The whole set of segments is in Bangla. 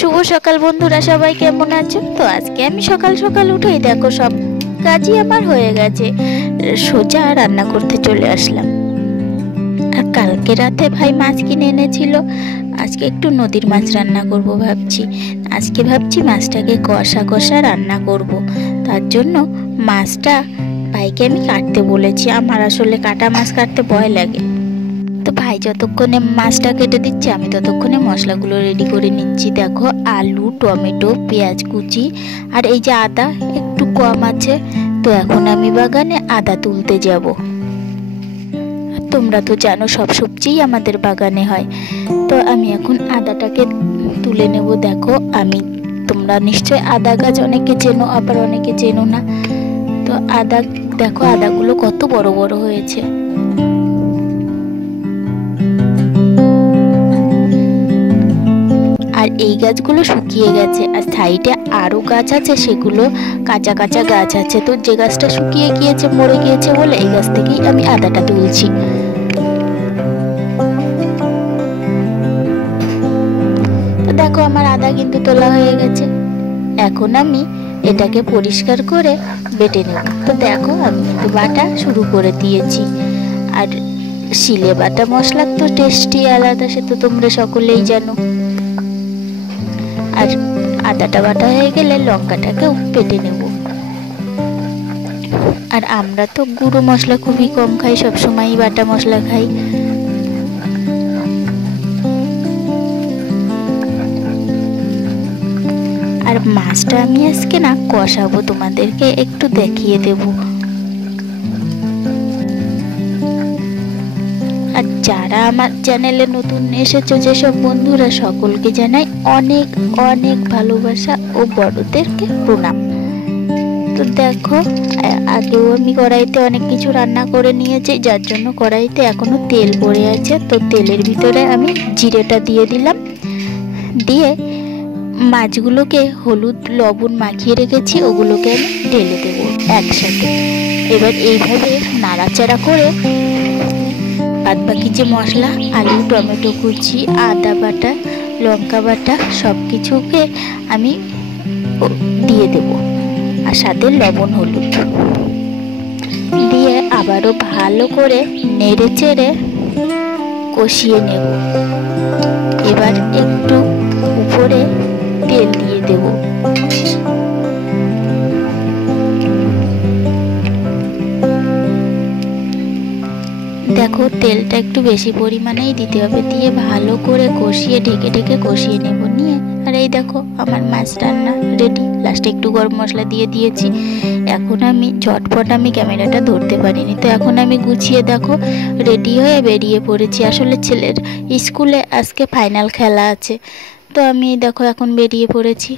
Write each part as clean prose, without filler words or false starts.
শুভ সকাল বন্ধুরা, সবাই কেমন আছো? তো আজকে আমি সকাল সকাল উঠেই দেখো সব কাজই আমার হয়ে গেছে, সোজা রান্না করতে চলে আসলাম। আর কালকে রাতে ভাই মাছ কিনে এনেছিল, আজকে একটু নদীর মাছ রান্না করব ভাবছি। আজকে ভাবছি মাছটাকে কষা কষা রান্না করব। তার জন্য মাছটা ভাইকে আমি কাটতে বলেছি। আমার আসলে কাটা মাছ কাটতে ভয় লাগে। তো ভাই যতক্ষণে মাছটা কেটে দিচ্ছে আমি ততক্ষণে মশলাগুলো রেডি করে নিচ্ছি। দেখো আলু, টমেটো, পেঁয়াজ কুচি আর এই যে আদা একটু কম আছে, তো এখন আমি বাগানে আদা তুলতে যাব। তোমরা তো জানো সব সবজিই আমাদের বাগানে হয়। তো আমি এখন আদাটাকে তুলে নেব। দেখো তোমরা নিশ্চয় আদা গাছ অনেকে চেনো, আবার অনেকে চেনো না। তো আদা দেখো, আদাগুলো কত বড় বড় হয়েছে। আর এই গাছগুলো শুকিয়ে গেছে, আর সাইডে আরো গাছ আছে, সেগুলো কাঁচা কাঁচা গাছ আছে। তো যে গাছটা শুকিয়ে গিয়েছে, মরে গিয়েছে বলে এই গাছ থেকেই আমি আদাটা তুলছি। তো দেখো আমার আদা কিন্তু তোলা হয়ে গেছে। এখন আমি এটাকে পরিষ্কার করে বেটে নেব। তো দেখো আমি কিন্তু বাটা শুরু করে দিয়েছি। আর শিলে বাটা মশলার তো টেস্টই আলাদা, সে তো তোমরা সকলেই জানো। আর আদাটা বাটা হয়ে গেলে লঙ্কাটাকেও বেটে নেব। আর আমরা তো গুঁড়ো মশলা খুবই কম খাই, সবসময়ই বাটা মশলা খাই। আর মাছটা আমি আজকে না কষাবো, তোমাদেরকে একটু দেখিয়ে দেব। আর যারা আমার চ্যানেলে নতুন এসেছো, যেসব বন্ধুরা, সকলকে জানাই অনেক অনেক ভালোবাসা ও বড়দেরকে প্রণাম। তো দেখো আগেও আমি কড়াইতে অনেক কিছু রান্না করে নিয়েছি, যার জন্য কড়াইতে এখনো তেল পড়ে আছে। তো তেলের ভিতরে আমি জিরেটা দিয়ে দিলাম, দিয়ে মাছগুলোকে হলুদ লবণ মাখিয়ে রেখেছি ওগুলোকে আমি ঢেলে দেবো একসাথে। এবার এইভাবে নাড়াচাড়া করে বাদবাকি যে মশলা, আলু, টমেটো কুচি, আদা বাটা, লঙ্কা বাটা সব কিছুকে আমি দিয়ে দেব, আর সাথে লবণ হলুদ দিয়ে আবারও ভালো করে নেড়ে চেড়ে কষিয়ে নেব। এবার একটু উপরে তেল দিয়ে দেব। দেখো তেলটা একটু বেশি পরিমাণেই দিতে হবে, দিয়ে ভালো করে কষিয়ে ঢেকে ঢেকে কষিয়ে নেব নিয়ে। আর এই দেখো আমার মাছ রান্না রেডি। লাস্টে একটু গরম মশলা দিয়ে দিয়েছি। এখন আমি ঝটপট ক্যামেরাটা ধরতে পারিনি, তো এখন আমি গুছিয়ে দেখো রেডি হয়ে বেরিয়ে পড়েছি। আসলে ছেলের স্কুলে আজকে ফাইনাল খেলা আছে, তো আমি দেখো এখন বেরিয়ে পড়েছি।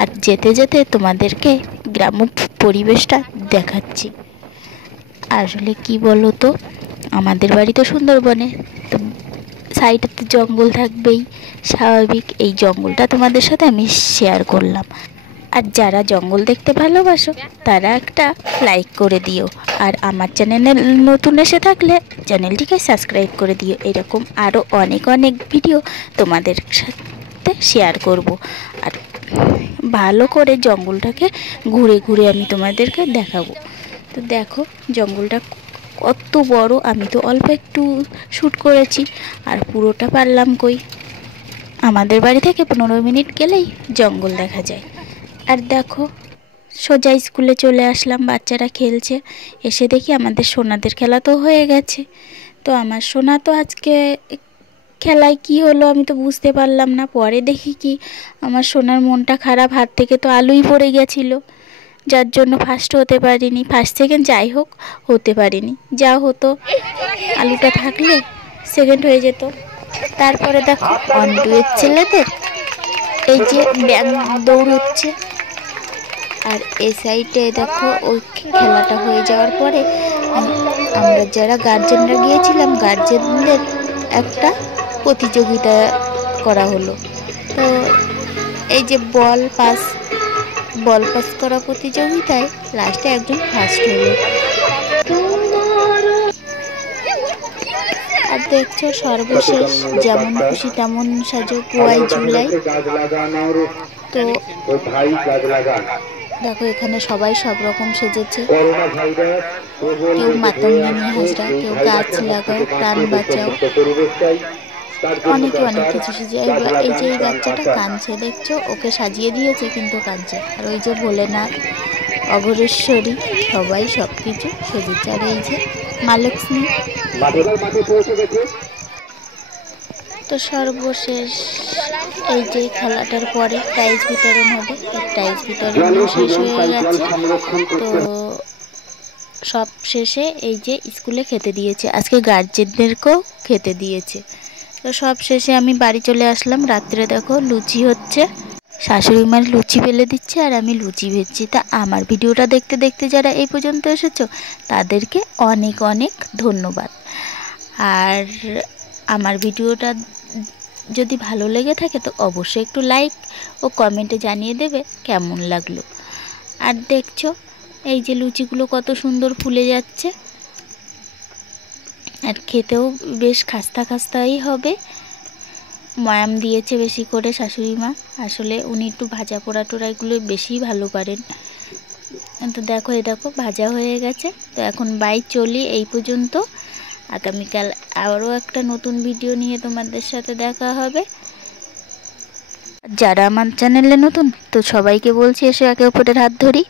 আর যেতে যেতে তোমাদেরকে গ্রাম্য পরিবেশটা দেখাচ্ছি। আসলে কি বলো তো, আমাদের বাড়ি তো সুন্দরবনে, তো সাইডে তো জঙ্গল থাকবেই, স্বাভাবিক। এই জঙ্গলটা তোমাদের সাথে আমি শেয়ার করলাম। আর যারা জঙ্গল দেখতে ভালোবাসো তারা একটা লাইক করে দিও। আর আমার চ্যানেলে নতুন এসে থাকলে চ্যানেলটিকে সাবস্ক্রাইব করে দিও। এরকম আরও অনেক অনেক ভিডিও তোমাদের সাথে শেয়ার করব। আর ভালো করে জঙ্গলটাকে ঘুরে ঘুরে আমি তোমাদেরকে দেখাবো। তো দেখো জঙ্গলটা কত বড়, আমি তো অল্প একটু শ্যুট করেছি, আর পুরোটা পারলাম কই। আমাদের বাড়ি থেকে 15 মিনিট গেলেই জঙ্গল দেখা যায়। আর দেখো সোজা স্কুলে চলে আসলাম, বাচ্চারা খেলছে। এসে দেখি আমাদের সোনাদের খেলা তো হয়ে গেছে। তো আমার সোনা তো আজকে খেলায় কি হলো আমি তো বুঝতে পারলাম না। পরে দেখি কি আমার সোনার মনটা খারাপ, হাত থেকে তো আলুই পড়ে গেছিলো, যার জন্য ফার্স্ট হতে পারিনি। ফার্স্ট সেকেন্ড যাই হোক হতে পারিনি। যা হতো আলুটা থাকলে সেকেন্ড হয়ে যেত। তারপরে দেখো অন্টুয়ের ছেলেদের এই যে ব্যাং দৌড় হচ্ছে। আর এই সাইডে দেখো ওই খেলাটা হয়ে যাওয়ার পরে আমরা যারা গার্জেনরা গিয়েছিলাম, গার্জেনদের একটা প্রতিযোগিতা করা হলো। তো এই যে বল পাস করা প্রতিযোগিতায় লাস্টে একজন ফার্স্ট হলো। আর দেখছো সর্বশেষ যেমন খুশি তেমন সাজো পোয়াই জুলাই। তো দেখো এখানে সবাই সব রকম সেজেছে, কেউ মাতঙ্গিনী হাজরা, কেউ গাছ লাগাও প্রাণ বাঁচাও, অনেকে অনেক কিছু সেজে। এই যে এই বাচ্চাটা কাঁদছে দেখছো, ওকে সাজিয়ে দিয়েছে কিন্তু কাঁদছে। আর ওই যে ভোলেনাথ, অঘরেশ্বরী, সবাই সব কিছু সেজেছে। আর এই যে মা লক্ষ্মী। তো সর্বশেষ এই যে খেলাটার পরে প্রাইজ বিতরণ হবে, প্রাইজ বিতরণ শেষ হয়ে গেছে। তো সব শেষে এই যে স্কুলে খেতে দিয়েছে, আজকে গার্জেনদেরকেও খেতে দিয়েছে। তো সব শেষে আমি বাড়ি চলে আসলাম। রাত্রে দেখো লুচি হচ্ছে, শাশুড়ি মার লুচি বেলে দিচ্ছে আর আমি লুচি ভেজছি। তা আমার ভিডিওটা দেখতে দেখতে যারা এই পর্যন্ত এসেছো তাদেরকে অনেক অনেক ধন্যবাদ। আর আমার ভিডিওটা যদি ভালো লেগে থাকে তো অবশ্যই একটু লাইক ও কমেন্টে জানিয়ে দেবে কেমন লাগলো। আর দেখছো এই যে লুচিগুলো কত সুন্দর ফুলে যাচ্ছে, আর খেতেও বেশ খাস্তা খাস্তাই হবে। ময়াম দিয়েছে বেশি করে শাশুড়ি মা, আসলে উনি একটু ভাজা পোড়া টোড়া এগুলো বেশি ভালো পারেন। তো দেখো এই দেখো ভাজা হয়ে গেছে। তো এখন বাই চলি এই পর্যন্ত, আগামীকাল আবারও একটা নতুন ভিডিও নিয়ে তোমাদের সাথে দেখা হবে। যারা আমার চ্যানেলে নতুন তো সবাইকে বলছি এসে একে অপরের হাত ধরি।